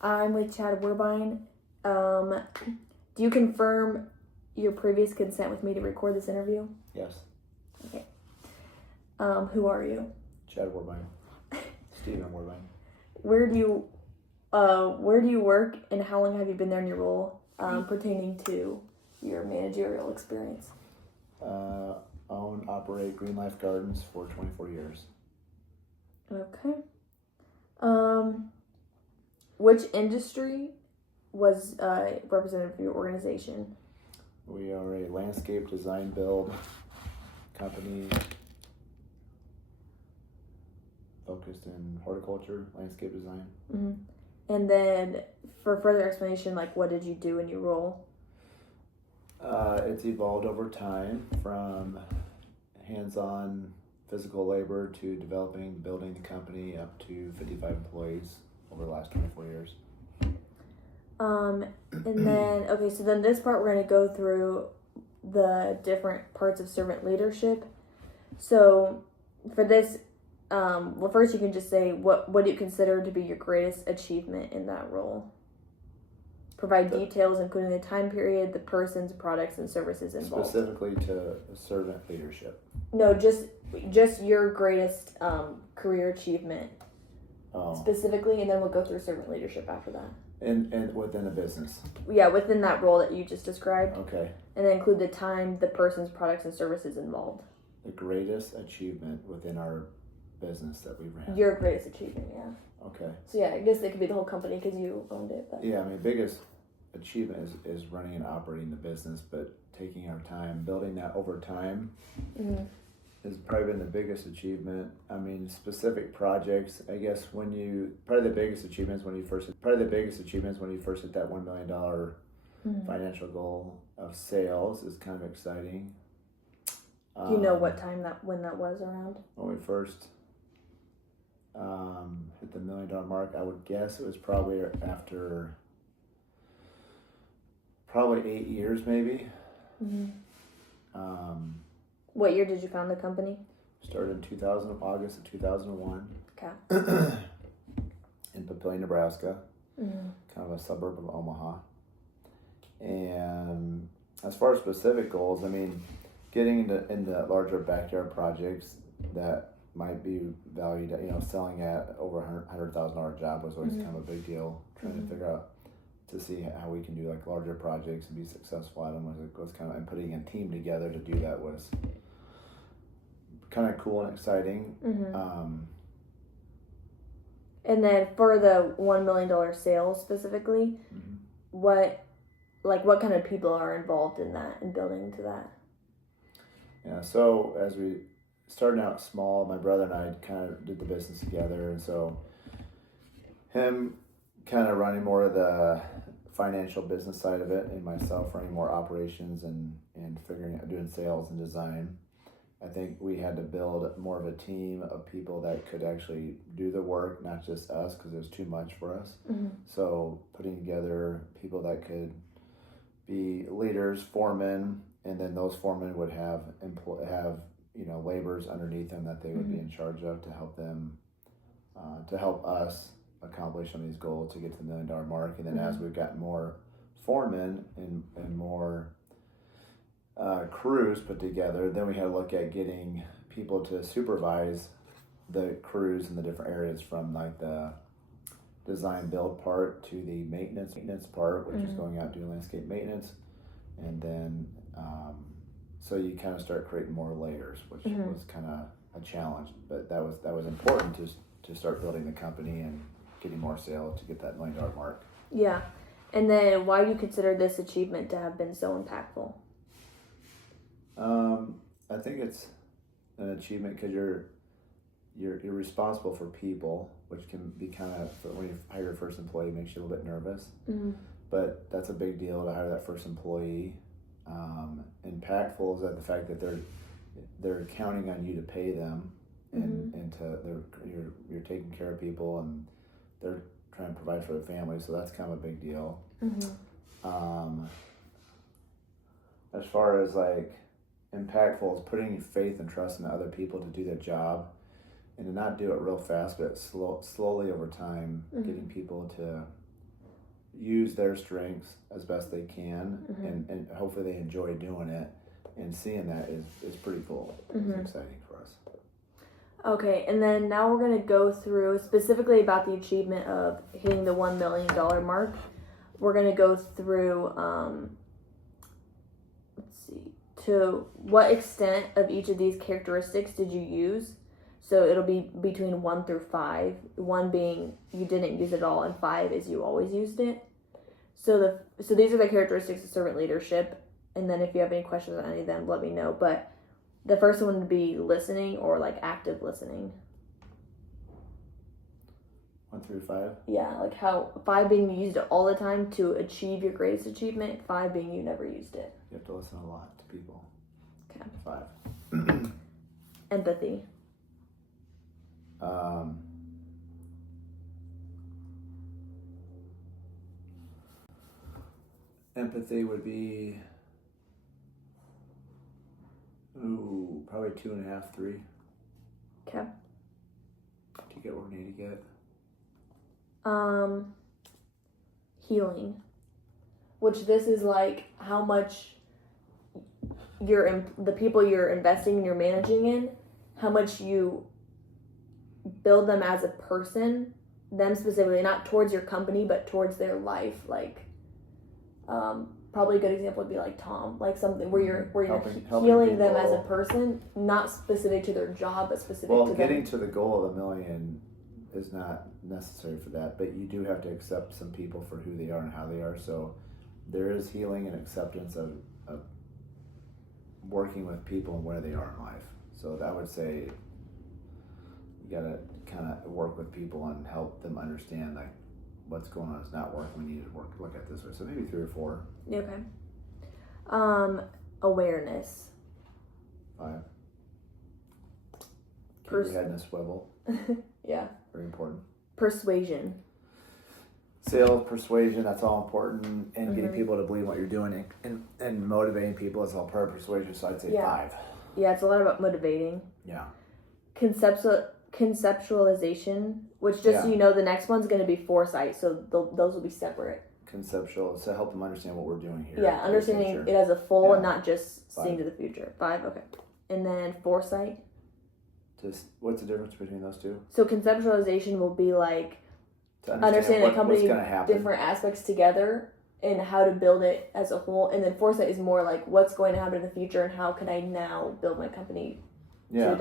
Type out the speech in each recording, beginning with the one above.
I'm with Chad Werbine. Do you confirm your previous consent with me to record this interview? Yes. Okay. Who are you? Chad Werbine. Stephen Werbine. Where do you work, and how long have you been there in your role, pertaining to your managerial experience? Own, operate Green Life Gardens for 24 years. Okay. Which industry was represented for your organization? We are a landscape design build company focused in horticulture, landscape design. Mm-hmm. And then, for further explanation, like, what did you do in your role? It's evolved over time from hands-on physical labor to developing, building the company up to 55 employees over the last 24 years. And then, okay, so then this part we're going to go through the different parts of servant leadership. So for this, well, first you can just say, what do you consider to be your greatest achievement in that role? Provide details, including the time period, the persons, products, and services involved. Specifically to servant leadership. No, just your greatest career achievement. Specifically, and then we'll go through servant leadership after that. And within a business. Yeah, within that role that you just described. Okay. And then include the time, the persons, products, and services involved. The greatest achievement within our business that we ran. Your greatest achievement, yeah. Okay. So yeah, I guess it could be the whole company because you owned it. But. Yeah, I mean, biggest achievement is running and operating the business, but taking our time, building that over time has probably been the biggest achievement. I mean, specific projects, I guess probably the biggest achievements when you first hit that $1 million financial goal of sales is kind of exciting. Do you know when that was around? When we first hit the $1 million mark, I would guess it was probably after 8 years maybe. What year did you found the company? Started in August of 2001. Okay. In Papillion, Nebraska, kind of a suburb of Omaha. And as far as specific goals, I mean, getting into larger backyard projects that might be valued at, selling at over $100,000 job was always kind of a big deal. Trying to figure out to see how we can do like larger projects and be successful at them was kind of, and putting a team together to do that was kind of cool and exciting. And then for the $1 million sales specifically, what kind of people are involved in that and building to that? Yeah, so as we started out small, my brother and I kind of did the business together, and so him kind of running more of the financial business side of it, and myself running more operations and figuring out doing sales and design. I think we had to build more of a team of people that could actually do the work, not just us, because it was too much for us. So putting together people that could be leaders, foremen, and then those foremen would have laborers underneath them that they would be in charge of to help them, to help us accomplish on these goals to get to the $1 million mark. And then as we've gotten more foremen and more crews put together, then we had to look at getting people to supervise the crews in the different areas, from like the design build part to the maintenance part, which is going out doing landscape maintenance. And then so you kind of start creating more layers, which was kind of a challenge, but that was important to start building the company and getting more sales to get that $1 million mark. Yeah. And then why do you consider this achievement to have been so impactful? I think it's an achievement because you're responsible for people, which can be kind of, when you hire your first employee, makes you a little bit nervous. But that's a big deal to hire that first employee. Impactful is that the fact that they're counting on you to pay them, and you're taking care of people, and they're trying to provide for their family, so that's kind of a big deal. As far as like impactful is putting faith and trust in other people to do their job, and to not do it real fast, but slowly over time, getting people to use their strengths as best they can, Mm-hmm. and hopefully they enjoy doing it. And seeing that is pretty cool. Mm-hmm. It's exciting for us. Okay, and then now we're going to go through specifically about the achievement of hitting the $1 million mark. We're going to go through, let's see, to what extent of each of these characteristics did you use? So it'll be between 1 through 5. 1 being you didn't use it at all, and 5 is you always used it. So these are the characteristics of servant leadership. And then if you have any questions on any of them, let me know. But the first one would be listening, or like active listening. 1 through 5. Yeah, like how 5 being you used it all the time to achieve your greatest achievement, 5 being you never used it. You have to listen a lot to people. Okay. 5. Empathy. Empathy would be probably 2.5, 3 Okay. to get what we need to get. Healing, which this is like how much the people you're investing and you're managing in, how much you build them as a person, them specifically, not towards your company but towards their life. Like probably a good example would be like Tom, like something where you're Helping healing them people. as a person, not specific to their job but specific Well, to getting them. to the goal of $1 million is not necessary for that, but you do have to accept some people for who they are and how they are. So there is healing and acceptance of working with people and where they are in life. So I would say you gotta kind of work with people and help them understand like what's going on is not working. We need to look at this way. So maybe 3 or 4. Okay. Awareness. 5. Keep your head in a swivel. Yeah. Very important. Persuasion. Sales, persuasion, that's all important. And getting people to believe what you're doing and motivating people is all part of persuasion. So I'd say 5. Yeah, it's a lot about motivating. Yeah. Conceptualization, which just so you know, the next one's going to be foresight. So those will be separate. Conceptual, to help them understand what we're doing here. Yeah, understanding it as a full and not just 5. seeing to the future. 5, okay. And then foresight. Just what's the difference between those two? So conceptualization will be like To understanding the company, what's going to happen. different aspects together and how to build it as a whole. And then foresight is more like what's going to happen in the future and how can I now build my company. Yeah,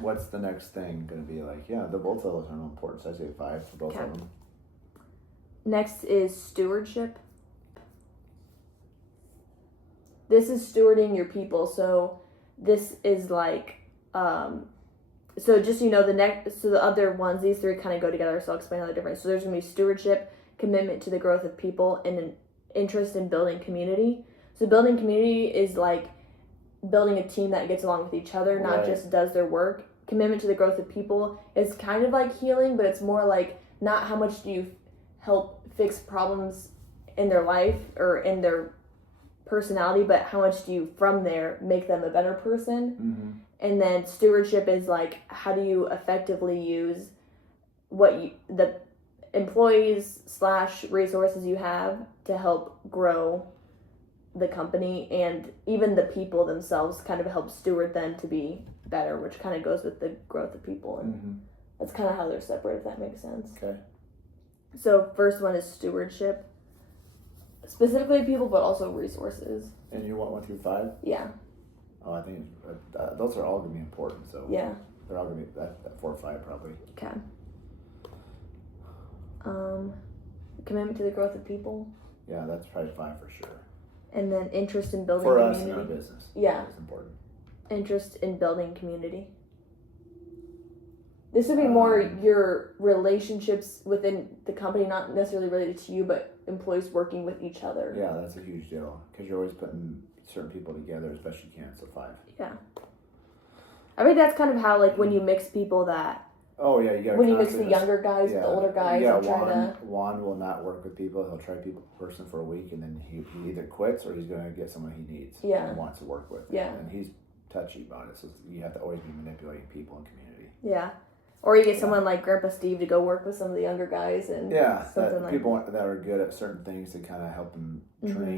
what's the next thing going to be like? Yeah, both of those are important. So I say 5 for both of them. Next is stewardship. This is stewarding your people. So this is like, so just so you know, the other ones, these 3 kind of go together. So I'll explain how they're different. So there's going to be stewardship, commitment to the growth of people, and an interest in building community. So building community is like building a team that gets along with each other, not just does their work. Commitment to the growth of people is kind of like healing, but it's more like not how much do you help fix problems in their life or in their personality, but how much do you from there make them a better person. And then stewardship is like how do you effectively use the employees / resources you have to help grow the company, and even the people themselves kind of help steward them to be better, which kind of goes with the growth of people, and that's kind of how they're separate, if that makes sense. Okay. So first one is stewardship, specifically people, but also resources. And you want 1 through 5? Yeah. Oh, I think those are all going to be important. So Yeah. they're all going to be that 4 or 5 probably. Okay. Commitment to the growth of people. Yeah, that's probably 5 for sure. And then interest in building For community. us in our business. Yeah. That's important. Interest in building community. This would be more your relationships within the company, not necessarily related to you, but employees working with each other. Yeah, that's a huge deal because you're always putting certain people together as best you can. So 5. Yeah. I think that's kind of how, like, when you mix people that. Oh yeah, you got. When you mix the younger guys with the older guys, Yeah, and try to. Juan will not work with people. He'll try person for a week, and then he either quits or he's going to get someone he needs. Yeah. And wants to work with. Yeah. And he's touchy about it, so you have to always be manipulating people and community. Yeah. Or you get someone like Grandpa Steve to go work with some of the younger guys and Yeah, something that like people that are good at certain things to kind of help them train